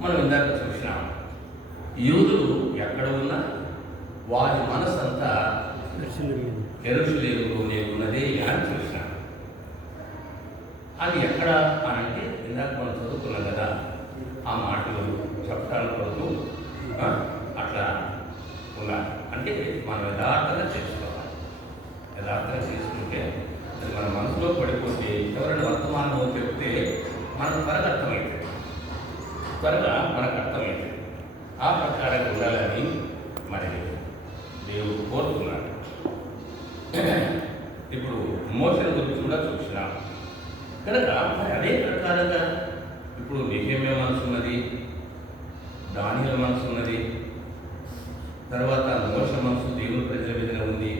మనం ఇందాక చూసినాం, యూదులు ఎక్కడ ఉన్నా వారి మనసంతా యెరూషలేములోనే ఉన్నదే అని చూసినాం. అది ఎక్కడ అనంటే ఇందాక మనం చదువుకున్నాం కదా, ఆ మాటలు చెప్పడానికి కొరకు అట్లా ఉన్నారు. అంటే మనం యథార్థంగా చేసుకోవాలి. యథార్థంగా చేసుకుంటే అది మన మనసులో పడిపోతే ఎవరైనా వర్తమానం చెప్తే మనకు త్వరగా అర్థమవుతుంది, త్వరగా మనకు అర్థమవుతుంది. ఆ ప్రకారంగా ఉండాలని మరి దేవుడు కోరుతున్నాడు. ఇప్పుడు మోషన్ గురించి కూడా చూసినాం కనుక మరి అదే ప్రకారంగా ఇప్పుడు నెహెమ్యా మనసు ఉన్నది, దానియేలు మనసు ఉన్నది, తర్వాత మోషే మనసు దేవుని ప్రజల మీదనే ఉంది.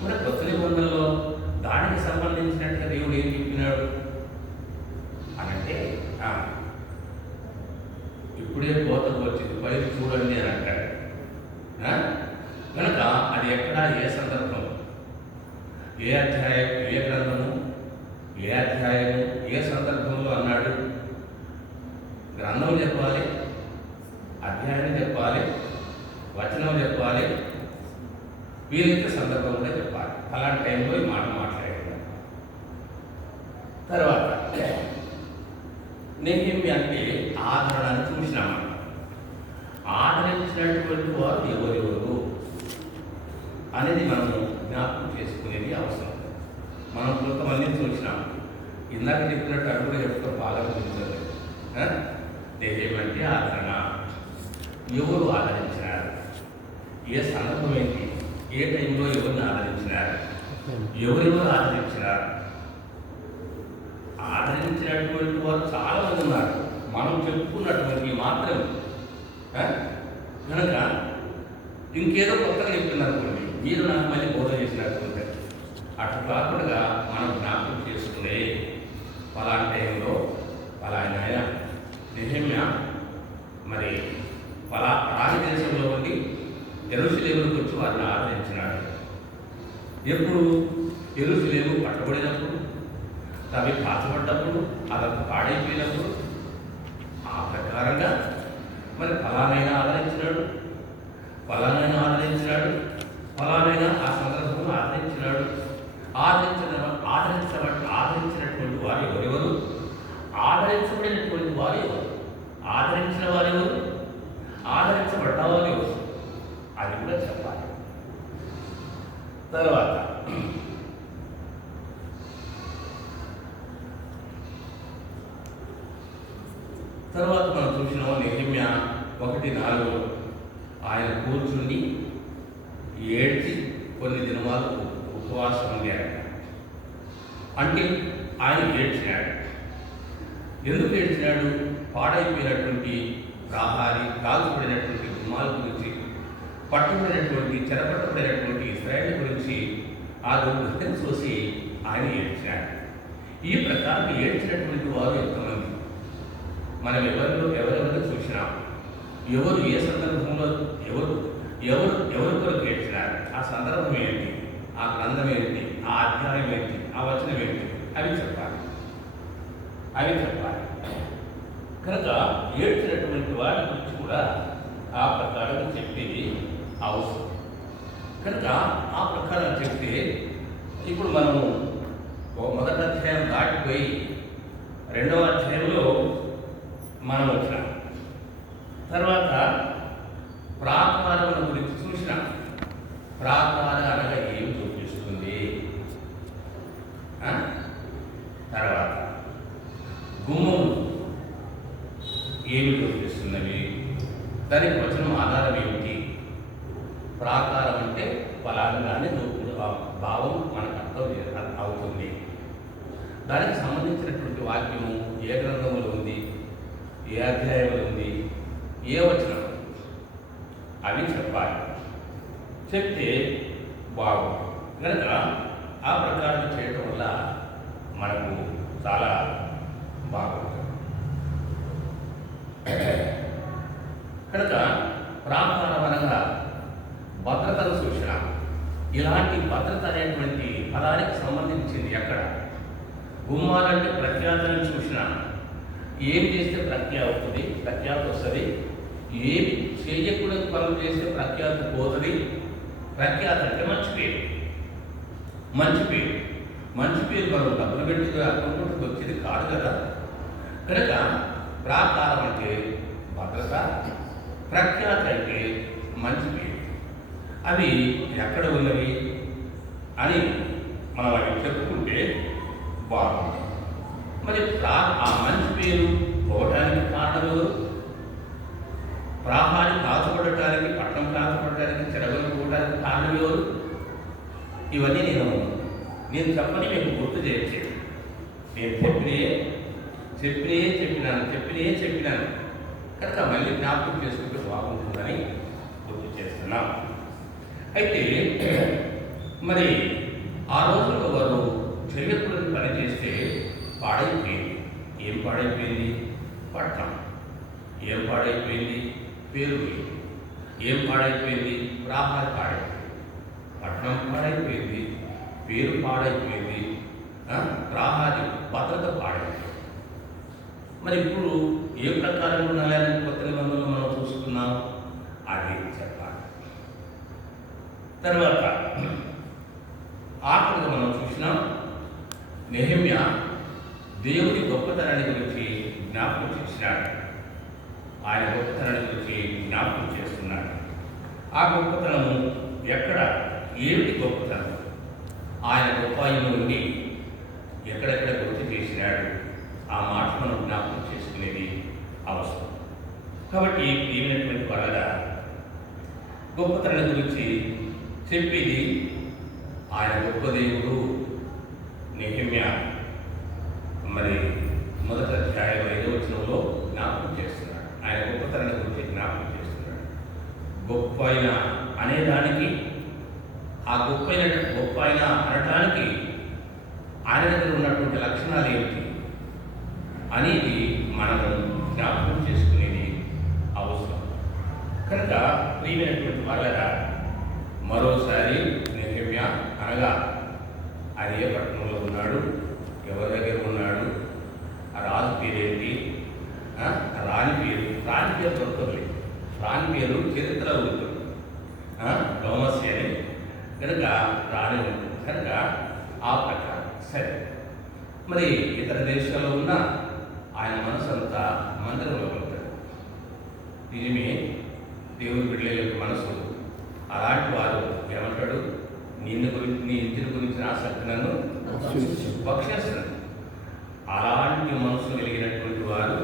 మరి కొత్త నిబంధనలో దానికి సంబంధించినట్టుగా దేవుడు ఏం చెప్పినాడు అనంటే, ఇప్పుడే కోతకు వచ్చింది పైకి చూడండి అని అంటాడు. కనుక అది ఎక్కడ, ఏ సందర్భం, ఏ అధ్యాయం, ఏ గ్రంథము, ఏ అధ్యాయము, ఏ సందర్భంలో అన్నాడు? గ్రంథం చెప్పాలి, అధ్యాయం చెప్పాలి, వచనం చెప్పాలి, వీలైతే సందర్భం కూడా చెప్పాలి. అలాంటి టైంలో ఈ మాట మాట్లాడాడు. తర్వాత నెహెమ్యా అంటే ఆదరణను చూసినామా, ఆదరించినటువంటి వారు ఎవరెవరు అనేది మనం జ్ఞాపకం చేసుకునేది అవసరం. మనం కొంతమందిని చూసినాం, ఇందాక చెప్పినట్టు అడుగులు చెప్తూ బాగా గుర్తుంది. నెహెమ్యా అంటే ఆదరణ. ఎవరు ఆదరించినారు, ఏ సందర్భం ఏంటి, ఏ టైంలో ఎవరిని ఆదరించినారు, ఎవరెవరు ఆదరించినారు? ఆదరించినటువంటి వారు చాలా మంది ఉన్నారు. మనం చెప్పుకున్నటువంటి మాత్రం కనుక ఇంకేదో కొత్తగా చెప్తున్నారు, మీరు నాకు మళ్ళీ బోధ చేసినట్టుంటే అటు కాకుండా మనం జ్ఞాపకం చేసుకునే పలాంటి టైంలో పలానా నెహెమ్యా మరి రాజదేశంలో ఉండి యెరూషలేముకు వచ్చి వారిని ఆదరించినాడు. ఎప్పుడు? యెరూషలేము పట్టబడినప్పుడు, అవి కాచబడ్డప్పుడు, అదొక పాడైపోయినప్పుడు ఆ ప్రకారంగా మరి ఫలానైనా ఆదరించినాడు, ఫలానైనా ఆదరించినాడు, ఫలానైనా ఆ సందర్భంలో ఆదరించినాడు. ఆదరించినటువంటి వారు ఎవరెవరు, ఆదరించబడినటువంటి వారు ఎవరు, ఆదరించిన వారు ఎవరు, ఆదరించబడ్డవారు ఎవరు, అది కూడా చెప్పాలి. తర్వాత మనం చూసినాము నెహెమ్యా 1:4 ఆయన కూర్చుని ఏడ్చి కొన్ని దినమాలు ఉపవాసం ఉండాడు. అంటే ఆయన ఏడ్చినాడు. ఎందుకు ఏడ్చినాడు? పాడైపోయినటువంటి ప్రహారీ, కాల్చబడినటువంటి గుమ్మాల గురించి, పట్టుబడినటువంటి, చెరపట్టబడినటువంటి ఇశ్రాయేలు గురించి ఆ దుఃఖం చూసి ఆయన ఏడ్చినాడు. ఈ ప్రకారం ఏడ్చినటువంటి వారు ఎంతమంది మనం ఎవరెవరు చూసినాం, ఎవరు ఏ సందర్భంలో ఎవరు కొరకు ఏడ్చినారు, ఆ సందర్భం ఏంటి, ఆ గ్రంథం ఏంటి, ఆ అధ్యాయం ఏంటి, ఆ వచనం ఏంటి, అవి చెప్పాలి. కనుక ఏడ్చినటువంటి వారి గురించి కూడా ఆ ప్రకారం చెప్పేది అవసరం. కనుక ఆ ప్రకారం చెప్తే ఇప్పుడు మనము మొదటి అధ్యాయం దాటిపోయి రెండవ అధ్యాయంలో మనం వచ్చినాం. తర్వాత ప్రాకారముల గురించి చూసినాం. ప్రాకార అనగా ఏమి చూపిస్తుంది? తర్వాత గుమ్మములు ఏమి చూపిస్తున్నవి? దానికి వచనం ఆధారం ఏమిటి? ప్రాకారం అంటే ఫలాంగానే భావం మనకు అర్థం అవుతుంది. దానికి సంబంధించినటువంటి వాక్యము ఏ గ్రంథములో ఉంది, ఏ అధ్యాయంలో ఉంది, ఏ వచనం, అవి చెప్పాలి. చెప్తే బాగుంది. కనుక ఆ ప్రకారం చేయటం వల్ల మనకు చాలా బాగుంటుంది. కనుక ప్రాకారం అనగా భద్రతను సూచన. ఇలాంటి భద్రత అనేటువంటి పదానికి సంబంధించింది ఎక్కడ? గుమ్మాలంటే ప్రఖ్యాతలను సూచన. ఏం చేస్తే ప్రఖ్యాతి అవుతుంది, ప్రఖ్యాతి వస్తుంది, ఏం చేయకూడదు పనులు చేస్తే ప్రఖ్యాతి పోతుంది. ప్రఖ్యాతి అంటే మంచి పేరు, మంచి పేరు, మంచి పేరు మనం డబ్బులు పెట్టి అనుకుంటూ వచ్చేది కాదు కదా. కనుక ప్రాకారం అంటే భద్రత, ప్రఖ్యాతి అంటే మంచి పేరు. అవి ఎక్కడ ఉన్నవి అని మనం అవి చెప్పుకుంటే బాగుంటుంది. మరి ఆ మంచి పేరు పోవటానికి కారణం ఎవరు? ప్రాహాన్ని కాచుపడటానికి, పట్టణం కాచుపడటానికి, చెరగలు పోవడానికి కారణం ఎవరు? ఇవన్నీ నేను చెప్పని మీకు గుర్తు చేయట్లేదు. నేను చెప్పినాను కనుక మళ్ళీ జ్ఞాపకం చేసుకుంటే బాగుంటుందని గుర్తు చేస్తున్నాం. అయితే మరి ఆ రోజుల్లో వారు చేయకూడని పని చేస్తే పాడైపోయింది. ఏం పాడైపోయింది? పట్టణం. ఏం పాడైపోయింది? పేరు. ఏం పాడైపోయింది? ప్రాహారం పాడైపోయింది. పట్టణం పాడైపోయింది, పేరు పాడైపోయింది, ప్రాహారి భద్రత పాడైపోయింది. మరి ఇప్పుడు ఏ ప్రకారం ఉండాలని కొత్త నిబంధనలు మనం చూసుకున్నాం, అది చెప్పాలి. తర్వాత ఆఖరిగా మనం చూసినాం, నెహెమ్యా దేవుని గొప్పతనాన్ని గురించి జ్ఞాపకం చేసినాడు. ఆయన గొప్పతనాన్ని గురించి జ్ఞాపకం చేస్తున్నాడు. ఆ గొప్పతనము ఎక్కడ, ఏమిటి గొప్పతనం? ఆయన గొప్పాయి నుండి ఎక్కడెక్కడ గుర్తు చేసినాడు, ఆ మాట మనం జ్ఞాపకం చేసుకునేది అవసరం. కాబట్టి ఏమైనటువంటి వల్ల గొప్పతనం గురించి చెప్పేది ఆయన గొప్ప దేవుడు. నెహెమ్యా మరి మొదటి అధ్యాయం 5వ వచనంలో జ్ఞాపకం చేస్తున్నాడు. ఆయన గొప్పతనం గురించి జ్ఞాపకం చేస్తున్నాడు. గొప్ప అయిన అనేదానికి, ఆ గొప్ప అయిన అనడానికి ఆయన దగ్గర ఉన్నటువంటి లక్షణాలు ఏమిటి అనేది మనము జ్ఞాపకం చేసుకునేది అవసరం. కనుక ప్రియమైనటువంటి వాళ్ళగా మరోసారి నెహెమ్యా అనగా ఆయన ఏ పట్టణంలో ఉన్నాడు, ఎవరి దగ్గర ఉన్నాడు, ఆ రాజు పేరేంటి, రాణి పేరు దొరకదు. రాణి పేరు చరిత్ర ఉంటుంది, డోమస్య అని. కనుక రాణి ఉంటుంది. కనుక ఆ ప్రకారం సరే. మరి ఇతర దేశాల్లో ఉన్న ఆయన మనసు అంతా మందిరంలో ఉంటుంది. నిజమే, దేవుని బిడ్డల యొక్క మనసు అలాంటి వారు ఏమంటాడు, నీ ఇంటిని గురించిన ఆసక్తి నన్ను భక్షిస్తున్నాడు. అలాంటి మనసు కలిగినటువంటి వారు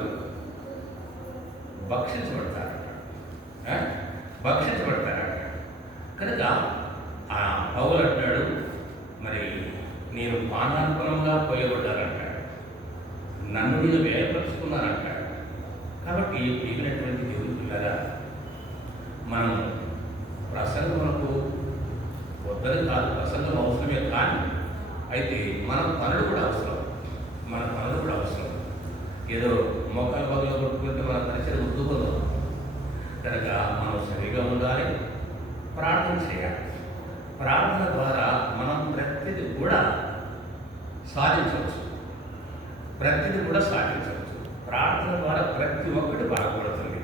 భక్షించబడతారు. కనుక ఆ పౌలు అంటాడు, మరి నేను పానార్పణంగా పోయబడ్డానంటాడు, నన్ను నేను వ్యయపరుచుకున్నానంటాడు. కాబట్టి మిగిలినటువంటి దేవుని పిల్లగా మనం ప్రసంగమునకు వద్దని కాదు, ప్రసంగం అవసరమే. కానీ అయితే మన పనులు కూడా అవసరం. ఏదో మొక్కల బదులు కొట్టుకుంటే మన పరిచయం ఉద్దుకుందాం. కనుక మనం సరిగా ఉండాలి, ప్రార్థన చేయాలి. ప్రార్థన ద్వారా మనం ప్రతిదీ కూడా సాధించవచ్చు. ప్రార్థన ద్వారా ప్రతి ఒక్కటి బాగుపడుతుంది.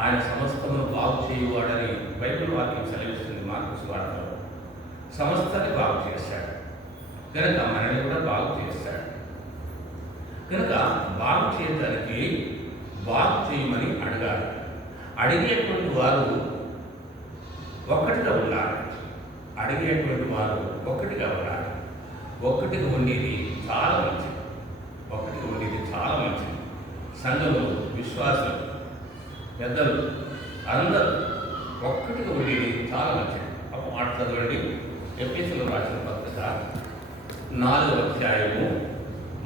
ఆయన సమస్తమును బాగు చేయువాడని బైబిల్ వాక్యం సెలవిస్తుంది. మార్కు సువార్తలో సమస్తాన్ని బాగు చేశాడు, కనుక మనల్ని కూడా బాగు చేస్తాడు. కనుక బాగు చేయడానికి బాగు చేయమని అడగాలి. అడిగేటువంటి వారు ఒక్కటిగా ఉండాలి. ఒక్కటిగా ఉండేది చాలా మంచిది. సంఘంలో విశ్వాసం పెద్దలు అందరూ ఒక్కటిగా ఉండేది చాలా మంచిది. ఒక మాట చదవండి, ఎఫెసీయులకు రాసిన పత్రిక 4వ అధ్యాయము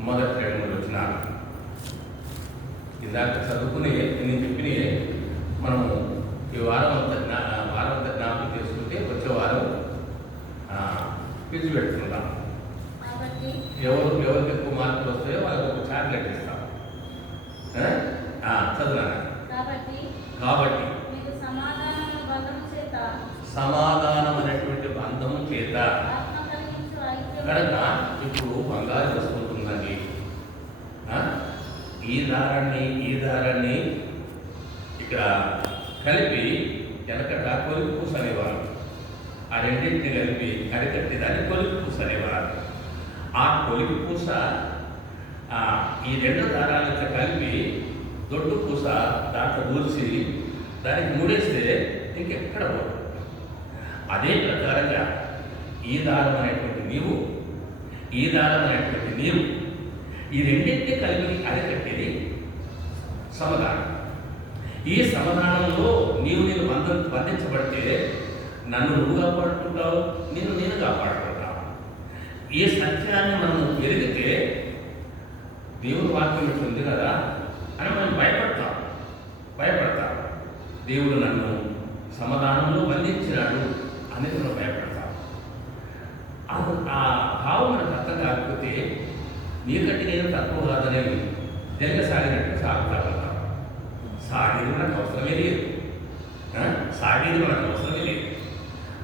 మొదటి 2 వచనాలు. ఇందాక చదువుకునే నేను చెప్పిన మనము ఈ వారం అంతా జ్ఞాపకం చేసుకుంటే వచ్చే వారం క్విజ్ పెట్టుకుంటాం. ఎవరికి ఎక్కువ మార్కులు వస్తాయో వాళ్ళకి ఒక చాక్లెట్ ఇస్తాం. చదువునా? కాబట్టి సమాధానం అనేటువంటి బంధము చేత. కనుక ఇప్పుడు బంగారు వస్తుంటుందండి, ఈ దారాన్ని ఇక్కడ కలిపి వెనకట కొలికి పూస అనేవారు. ఆ రెండింటిని కలిపి అరికట్టి దాన్ని కొలికి పూస అనేవారు. ఆ కొలికి పూస ఈ రెండు దారాలతో కలిపి దొడ్డు పూస దాంట్లో దూర్చి దానికి ముడేస్తే ఇంకెక్కడ పోదు. అదే ప్రకారంగా ఈ దారం అనేటువంటి నీవు ఈ రెండింటినీ కలిపి అరికట్టేది సమాధానం. ఈ సమాధానంలో నేను బంధించబడితే నన్ను నువ్వు కాపాడుకుంటావు, నేను కాపాడుకుంటావు. ఈ సత్యాన్ని మనం ఎరిగితే దేవుని వాక్యం ఇట్లా ఉంది కదా అని మనం భయపడతాం. దేవుడు నన్ను సమాధానంలో బంధించినాడు అనేది మనం భయపడతాం. ఆ భావం మనకు అర్థం కాకపోతే నీకంటే నేను తక్కువ కాదనేది జంగ సాగినట్టు సాగుతా ఉంటాం. సాగేది మనకు అవసరమే లేదు.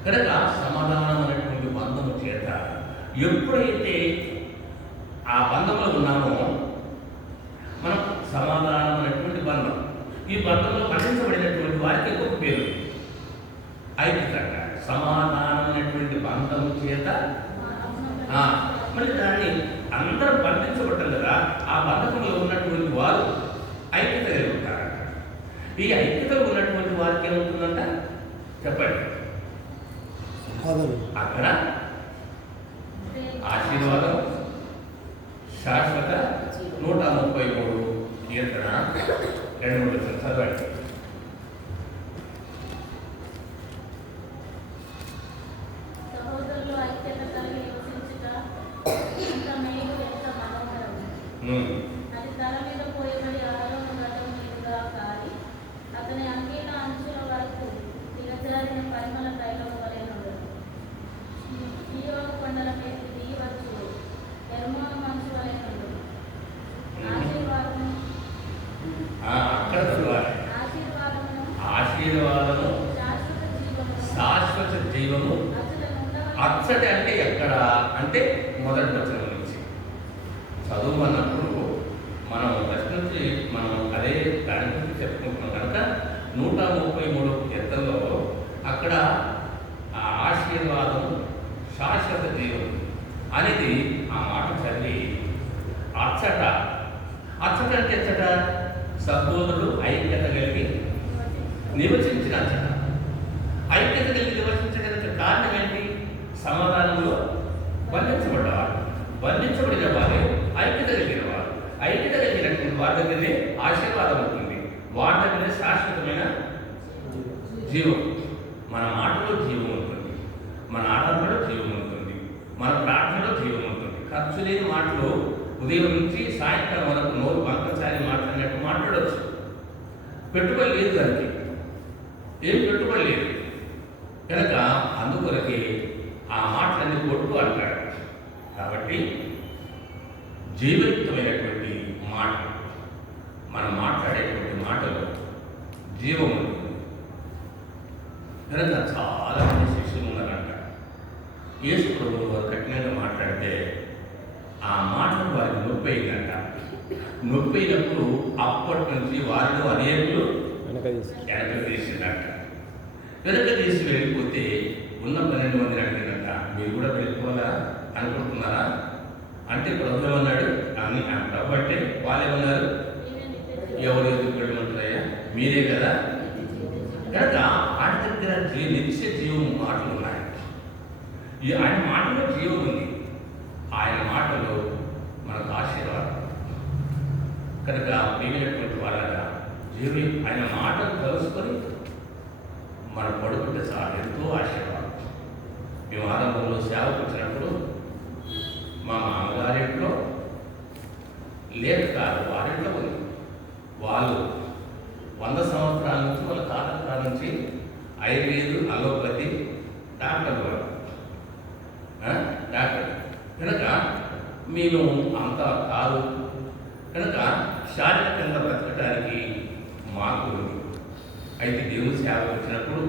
కనుక సమాధానం అనేటువంటి బంధము చేత ఎప్పుడైతే ఆ బంధంలో ఉన్నామో మనం సమాధానం అనేటువంటి బంధం, ఈ బంధంలో బంధించబడినటువంటి వారికి ఒక పేరు ఐక్యత. సమాధానం అనేటువంటి బంధం చేత మళ్ళీ దాన్ని అందరూ బంధించబడ్డారు కదా, ఆ బంధకంలో ఉన్నటువంటి వారు ఐక్యత కలిగి ఉంటారు. ఈ ఐక్యతలో ఉన్నటువంటి వారికి ఏమవుతుందంట చెప్పండి. అక్కడ ఆశీర్వాదం శాశ్వత 133 కీర్తన 2-3 చదవండి. అది తల మీద పోయబడి ఆరోగ్య వ్రతం మీదుగా కాలి అతని అంగీన అంచుల వరకు దిగజారిన పరిమళ తైలం వలె ఉండదు. ఈయోగ కొండల మీద దిగివచ్చు ఎర్మోన మనసు వలె ఉండదు. ఆశీర్వాదము శాశ్వత జీవము అచ్చటి అంటే ఎక్కడ అంటే మొదటి వచనం నుంచి చదువు అన్నప్పుడు మనం ఫస్ట్ నుంచి మనం అదే దాని గురించి చెప్పుకుంటున్నాం కనుక 133 కీర్తనలో అక్కడ ఆ ఆశీర్వాదం శాశ్వత జీవం అనేది ఆ మాట చదివి అచ్చట అంటే ఎచ్చట సహోదరుడు ఐక్యత కలిగి నివసించిన అచ్చట. ఐక్యత కలిగి నివసించడానికి కారణం ఏంటి? సమాధానంలో బంధించబడిన వారే ఐక్యత కలిగిన వారు. ఐక్యత కలిగినటువంటి వారి దగ్గరనే ఆశీర్వాదం ఉంటుంది. వారి దగ్గరే శాశ్వతమైన జీవం. మన మాటలో జీవం ఉంటుంది, మన ఆటంలో జీవం ఉంటుంది, మన ప్రార్థనలో జీవం ఉంటుంది. ఖర్చు లేని మాటలు ఉదయం నుంచి సాయంకాలం వరకు నోరు బంకచారి మాట్లాడినట్టు మాట్లాడవచ్చు. పెట్టుబడి లేదు, దానికి ఏం పెట్టుబడి లేదు కనుక అందుకొరకే ఆ మాటలన్నీ కొట్టు అంటాడు. కాబట్టి జీవయుక్తమైనటువంటి మాట, మనం మాట్లాడేటువంటి మాటలో జీవం ఉంటుంది కనుక చాలా మంది శిష్యులు ఉన్నారంట. యేసు ప్రభువు వారు కఠినంగా మాట్లాడితే ఆ మాటలు వారికి నొప్పి అయిందంట. నొప్పి అయినప్పుడు అప్పటి నుంచి వారిలో అనేకులు వెనక తీసిందంట. వెనక తీసి వెళ్ళిపోతే ఉన్న 12 మందిని అడిగినట్ట, మీరు కూడా వెళ్ళిపోవాలా అనుకుంటున్నారా అంటే ప్రభు ఏమన్నాడు? అని ప్రభు అంటే వాళ్ళు ఏమన్నారు? ఎవరు ఎందుకు వెళ్ళమంటారయ్యా, మీరే కదా. కనుక ఆయన దగ్గర నిత్య జీవం మాటలు ఉన్నాయి. ఆయన మాటలో జీవం ఉంది, ఆయన మాటలో మనకు ఆశీర్వాదం. కనుక మిగిలినటువంటి వాళ్ళగా జీవి ఆయన మాటలు కలుసుకొని మనం పడుకుంటే చాలు, ఎంతో ఆశీర్వాదం. మేము ఆరంభంలో సేవకు వచ్చినప్పుడు మా మామగారింట్లో లేక కాదు, వారింట్లో ఉంది. వాళ్ళు 100 సంవత్సరాల నుంచి వాళ్ళ తాతల నుంచి ఆయుర్వేదు అలోపతి డాక్టర్ కనుక మేము అంత కాదు కనుక శారీరకంగా బ్రతకడానికి మాకు ఉంది. అయితే దేవుని సేవ వచ్చినప్పుడు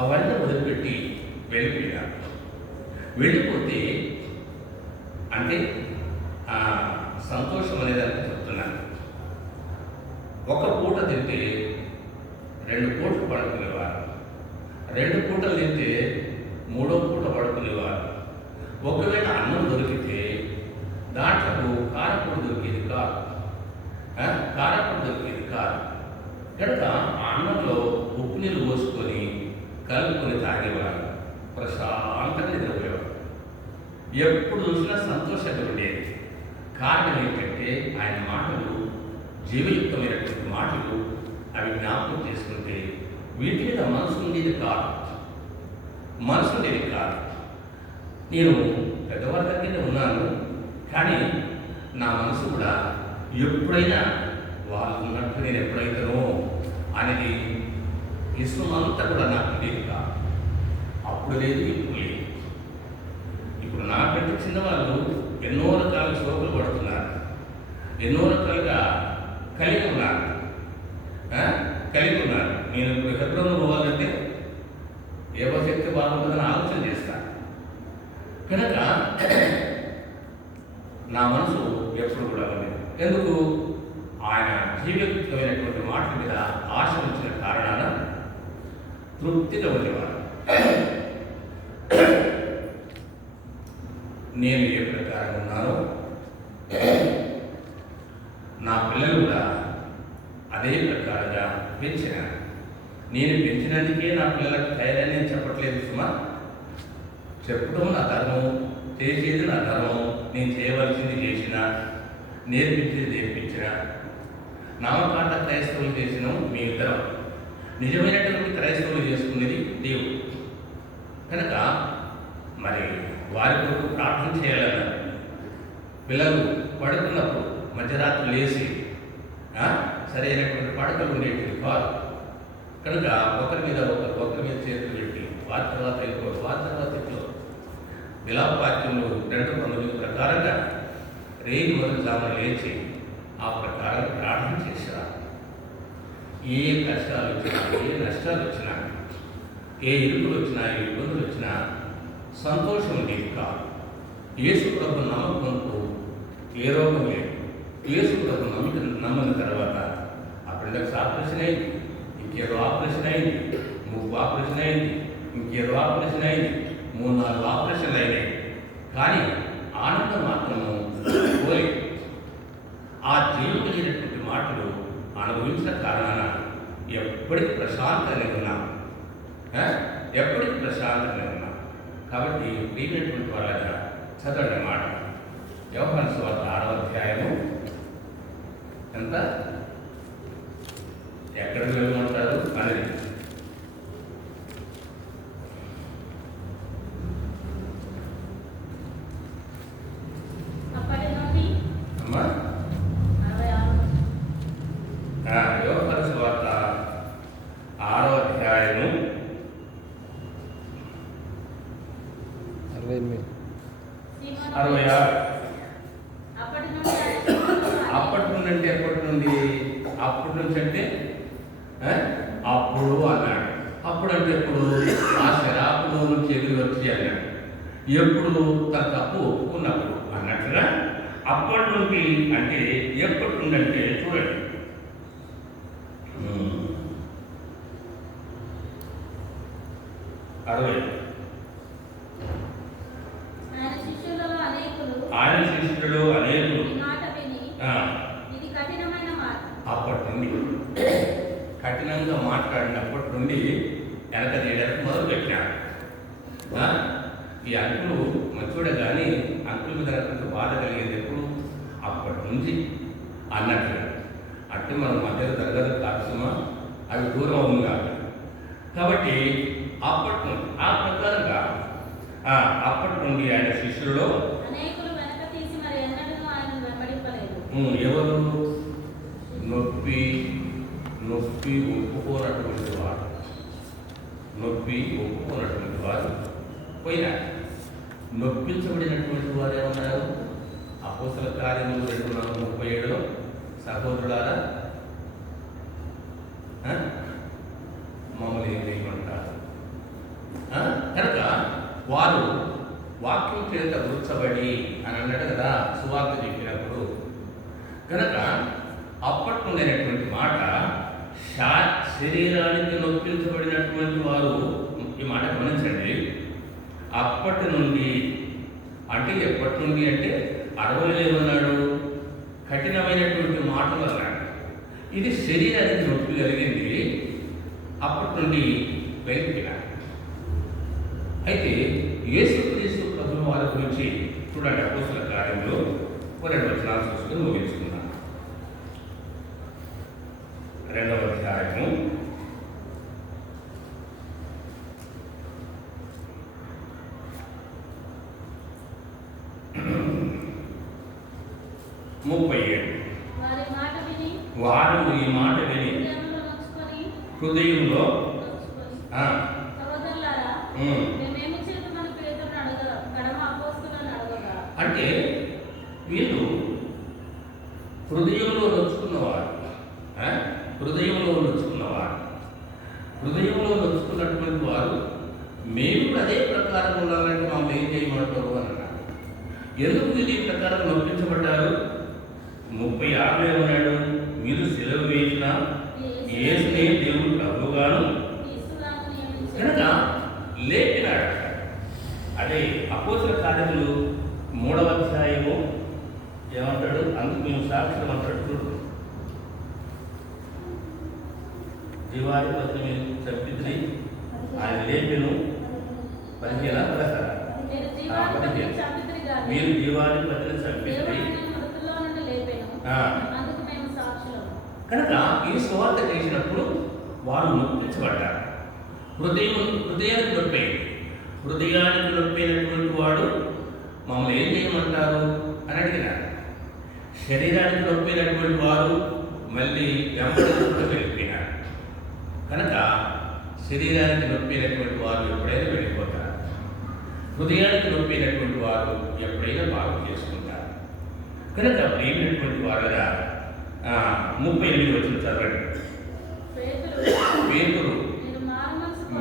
అవన్నీ వదిలిపెట్టి వెళ్ళిపోయారు. వెళ్ళిపోతే అంటే సంతోషం అనేదానికి చెప్తున్నాను. ఒక పూట తింటే 2 పూటలు పడుకునేవారు, 2 పూటలు తింటే 3వ పూట పడుకునేవారు. ఒకవేళ అన్నం దొరికితే దాంట్లో కారపొడి దొరికేది కాదు, కారపొడి దొరికేది కాదు కనుక ఆ అన్నంలో ఉప్పు నీళ్ళు పోసుకొని కలుపుకొని తాగేవారు, ప్రశాంతంగా నిద్రపోయేవారు. ఎప్పుడు చూసినా సంతోషంగా ఉండేది. కారణం ఏంటంటే ఆయన మాటలు జీవయుక్తమైనటువంటి మాటలు. అవి జ్ఞాపకం చేసుకుంటే వీటి మీద మనసు ఉండేది కాదు, మనసు ఉండేది కాదు. నేను పెద్దవారి దగ్గర ఉన్నాను, కానీ నా మనసు కూడా ఎప్పుడైనా వాళ్ళు ఉన్నట్టు నేను ఎప్పుడైతానో అనేది విశ్వమంతా కూడా నాకు ఉండేది కాదు. అప్పుడు లేదు, ఇప్పుడు లేదు. ఇప్పుడు నాకంటే చిన్నవాళ్ళు ఎన్నో రకాల శోకులు పడుతున్నారు, ఎన్నో రకాలుగా కలిగి ఉన్నారు. నేను ఇప్పుడు ఎక్కడో పోవాలంటే ఏ బస్ ఎక్కితే బాగుంటుందని ఆలోచన చేస్తాను. కనుక నా మనసు ఎప్పుడు కూడా లేదు. ఎందుకు? ఆయన జీవితమైనటువంటి మాటల మీద ఆశ వచ్చిన కారణాన తృప్తిగా ఉండేవారు. నేను ఏ ప్రకారం ఉన్నానో నా పిల్లలు కూడా అదే ప్రకారంగా పెంచినాను. నేను పెంచినందుకే నా పిల్లలకు ధైర్యాన్ని నేను చెప్పట్లేదు సుమా. చెప్పడం నా ధర్మం, చేసేది నా ధర్మం. నేను చేయవలసింది చేసిన, నేర్పించేది నేర్పించిన. నామకాంత క్రైస్తవులు చేసినాం మీ ఇద్దరం. నిజమైనటువంటి క్రైస్తవులు చేసుకునేది దేవుడు. కనుక మరి వారి కొరకు ప్రార్థన చేయాలన్నారు. పిల్లలు పడుకున్నప్పుడు మధ్యరాత్రి లేచి సరైనటువంటి పడకలు ఉండేటివి కాదు. కనుక ఒకరి మీద చేతులు పెట్టి వారి తర్వాత ఇంట్లో విలాపవాక్యంలో 2:9 ప్రకారంగా రేగి మొదటి జామున లేచి ఆ ప్రకారం ప్రార్థన చేశారు. ఏ కష్టాలు వచ్చినా, ఏ నష్టాలు వచ్చినా, ఏ ఇరుకులు వచ్చినా, ఏ ఇబ్బందులు వచ్చినా సంతోషం ఉండేది కాదు. యేసు ప్రభు నమ్మకంతో ఏ రోగం లేదు. యేసు ప్రభు నమ్మిన తర్వాత ఆ పిల్లలకు ఆపరేషన్ అయింది, ఇంకేదో ఆపరేషన్ అయింది, 3 ఆపరేషన్ అయింది, ఇంకేదో ఆపరేషన్ అయింది, 3-4 ఆపరేషన్లు అయినాయి. కానీ ఆనందం మాత్రము పోలేదు. ఆ జీవితమైనటువంటి మాటలు అనుభవించిన కారణాన ఎప్పటికీ ప్రశాంతంగా ఉన్నాం, ఎప్పటికీ ప్రశాంతంగా ఉన్నాం. కాబట్టి ప్రియమైనటువంటి వాళ్ళగా చదవండి మాట. యోహాను సువార్త 6వ అధ్యాయము ఎంత ఎక్కడికి వెళ్ళమంటారు అనేది అమ్మా. యోహాను సువార్త 6వ అధ్యాయము 66. అప్పటి నుండి అంటే ఎప్పటి నుండి? అప్పటి నుంచి అంటే అప్పుడు అన్నాడు. అప్పుడు అంటే ఎప్పుడు? ఆ శరాపులో నుంచి ఎదురు వచ్చి అన్నాడు. ఎప్పుడు? తన తప్పు ఒప్పుకున్నప్పుడు అన్నట్టుగా అప్పటి నుండి అంటే ఎప్పటి నుండి అంటే చూడండి, ఆయన శిష్యులలో అనేకులు అప్పటి నుండి కఠినంగా మాట్లాడినప్పటి నుండి వెనక తీయడానికి మొదలు పెట్టినాడు. ఈ అంకులు మంచోడే కానీ అంకుల మీద కొంచెం బాధ కలిగేది ఎప్పుడు? అప్పటి నుంచి అన్నట్లు. అంటే మనం మధ్యలో తరగతి కాల్సమా అవి దూరం అవుతుంది కాబట్టి అప్పటి నుండి ఆ ప్రకారంగా అప్పటి నుండి ఆయన శిష్యులలో ఎవరు? నొప్పి ఒప్పుకోనటువంటి వారు పోయినా. నొప్పించబడినటువంటి వారు ఏమన్నారు? అపోస్తల కార్యములు 2:37 సహోదరులారా మమ్మల్ని ఏం చేయమంటారు? కనుక వారు వాక్యం చేత గుర్చబడి అని అన్నాడు కదా సువార్త చెప్పినప్పుడు. కనుక అప్పటి నుండైనటువంటి మాట శరీరానికి నొప్పించబడినటువంటి వారు, ఈ మాట గమనించండి, అప్పటి నుండి అంటే ఎప్పటి నుండి అంటే 60 ఏమన్నాడు, కఠినమైనటువంటి మాటలు అన్నాడు. ఇది శరీరానికి నొప్పి కలిగింది, అప్పటి నుండి వెళ్ళిపోయినాడు. అయితే యేసుక్రీస్తు ప్రభువు వారి గురించి చూడండి, అపోస్తల కార్యంలో 2 వచనాలు చూసుకుని ముగించుకున్నాను. 2వ అధ్యాయము 37. వారు ఈ మాట విని హృదయంలో అంటే వీళ్ళు హృదయంలో నొచ్చుకున్నవారు, హృదయంలో నొచ్చుకున్నటువంటి వారు మేము అదే ప్రకారం ఉండాలంటే మమ్మల్ని ఏం చేయమంటారు అని అన్నారు. ఎందుకు ఇది ప్రకారం నొప్పించబడ్డారు? 36 ఏమన్నాడు, మీరు సిలువ వేసిన యేసునే దేవుడు ప్రభువుగాను కనుక లేపినాడు. అదే అపోస్తల కార్యములు 3వ అధ్యాయము ఏమంటాడు, అందుకు మేము సాక్షులు అంటాడు. చూడు, జీవాధిపతిని మీరు చంపిద్రి, ఆయన లేపెను 15 మీరు జీవాధిపతిని చంపిద్రి కనుక ఈ సువార్త చేసినప్పుడు వారు నొప్పించబడ్డారు. హృదయానికి నొప్పైనటువంటి వాడు మమ్మల్ని ఏం చేయమంటారు అని అడిగినారు. శరీరానికి నొప్పినటువంటి వారు మళ్ళీ వెంబడించుకుంటూ వెళ్ళిపోయినారు. కనుక శరీరానికి నొప్పినటువంటి వారు ఎప్పుడైనా వెళ్ళిపోతారు, హృదయానికి నొప్పినటువంటి వారు ఎప్పుడైనా బాగు చేసుకుంటారు. కనుక ప్రియమైనటువంటి వారుగా 38 వచ్చిన చదవండి. పేతురు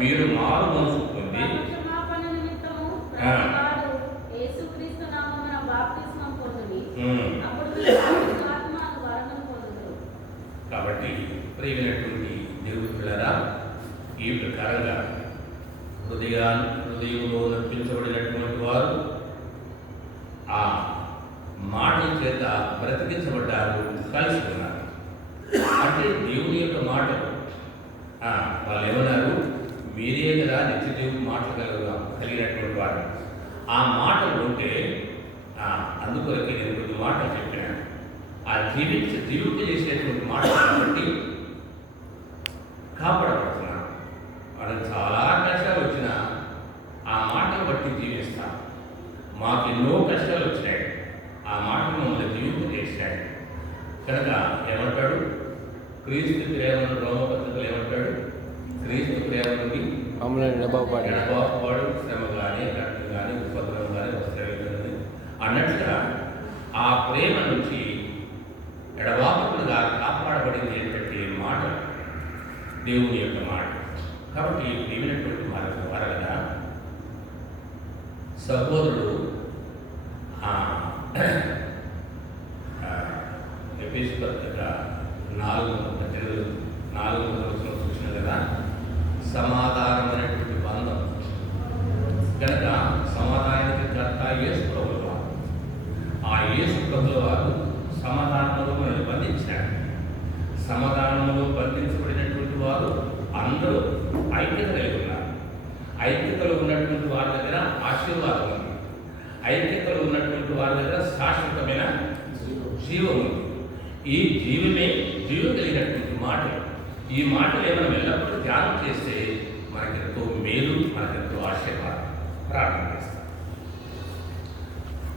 మీరు మారు మనసు పొంది కాబట్టి ప్రియమైనటువంటి దేవుడి పిల్లరా, ఈ ప్రకారంగా హృదయంలో నొప్పించబడినటువంటి వారు ఆ మాటల చేత బ్రతికించబడ్డారు, కలిసి ఉన్నారు. అంటే దేవుని యొక్క మాటలు వాళ్ళు ఏమన్నారు, మీరే కదా నిత్య దేవుని మాటలు కలిగినటువంటి వారు. ఆ మాటలు ఉంటే అందుకొరకే నేను కొన్ని మాటలు చెప్పాను. ఆ జీవింప చేసేటువంటి మాటలు కాబట్టి కాపాడబడుతున్నాను. వాళ్ళకి చాలా కష్టాలు వచ్చినా ఆ మాటలు బట్టి జీవిస్తాం. మాకు ఎన్నో కష్టాలు వచ్చినాయి, ఆ మాటలు మమ్మల్ని జీవింప చేశాడు. కనుక ఏమంటాడు, క్రీస్తు ప్రేమను రోమపత్రికలు ఏమంటాడు, క్రీస్తు ప్రేమ నుండి ఎడబాపువాడు శ్రమ కానీ కష్టం కానీ ఉపద్రవం కానీ వస్తాయి అన్నట్టుగా ఆ ప్రేమ నుంచి ఎడబాపుడుగా కాపాడబడింది ఏంటంటే మాట, దేవుని యొక్క మాట. కాబట్టి ప్రియమైనటువంటి వారికి వారగా సహోదరుడు ఎఫెసు పత్రిక 4 చూసిన కదా, సమాధానమైనటువంటి బంధం. కనుక సమాధానానికి కర్త యేసు ప్రభువు వారు. ఆ యేసు ప్రభువు వారు సమాధానంలో మనల్ని బంధించాడు. సమాధానంలో బంధించబడినటువంటి వారు అందరూ ఐక్యత కలిగి ఉన్నారు. ఐక్యతలో ఉన్నటువంటి వారి దగ్గర ఆశీర్వాదం ఉంది. ఐక్యతలో ఉన్నటువంటి వారి దగ్గర శాశ్వతమైన జీవం ఉంది. ఈ జీవమే జీవం కలిగినటువంటి మాటలు. ఈ మాటలు మనం ఎల్లప్పుడూ ధ్యానం చేస్తే మనకెంతో మేలు, మనకెంతో ఆశీర్వాదం. ప్రార్థన చేస్తాం.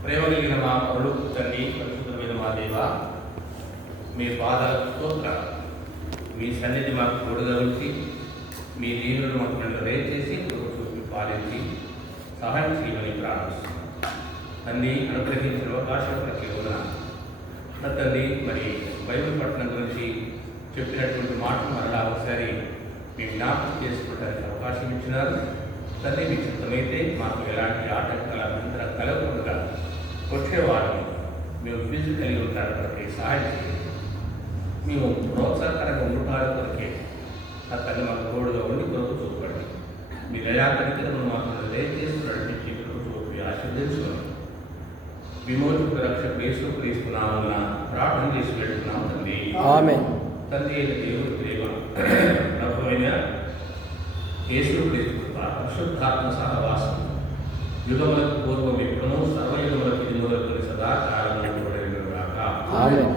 ప్రేమ కలిగిన మా పరుడు తండ్రి, పరిశుద్ధమైన మా దేవ, మీ పాదాలకు స్తోత్రాలు. మీ సన్నిధి మాకు తోడుగా ఉంచి, మీ దీవులను మాకు దయచేసి చూపి పాలించి సహాయం చేయమని ప్రార్థిస్తున్నాం. అన్నీ అనుగ్రహించిన అవకాశం ప్రతి రోజున తండ్రి, మరి బైబిల్ పట్టణం గురించి చెప్పినటువంటి మాటలు మరలా ఒకసారి మేము జ్ఞాపకం చేసుకోవడానికి అవకాశం ఇచ్చినారు. తండ్రి, మీ చిత్తమైతే మాకు ఎలాంటి ఆటంకాల అభ్యంతరం కలగకుండా వచ్చేవారిని మేము ఫిజికల్గా ఉంటారు ప్రతి సహాయం చేయండి. మేము ప్రోత్సాహకరంగా ఉండటాల కొరకే ఆ తల్లి మాకు తోడుగా ఉండి కొరకు చూపండి. మీ దయాకరికలను మాత్రం దయచేసి నడిపించి కొరకు చూపి ఆశీర్వదించుకోండి. విమోచక రక్షకు యేసుక్రీస్తు నామమున ప్రార్థన చేసి పెడుతున్నాం తండ్రి. ఆమేన్. తండ్రి అయిన దేవుని ప్రేమ, ప్రభువైన యేసుక్రీస్తు కృప, పరిశుద్ధాత్మ సహవాసం యుగములకు పూర్వం ఎప్పుడూ సర్వయుగములకు ఇది మొదలుకొని సదాకాలములకు గాక. ఆమేన్.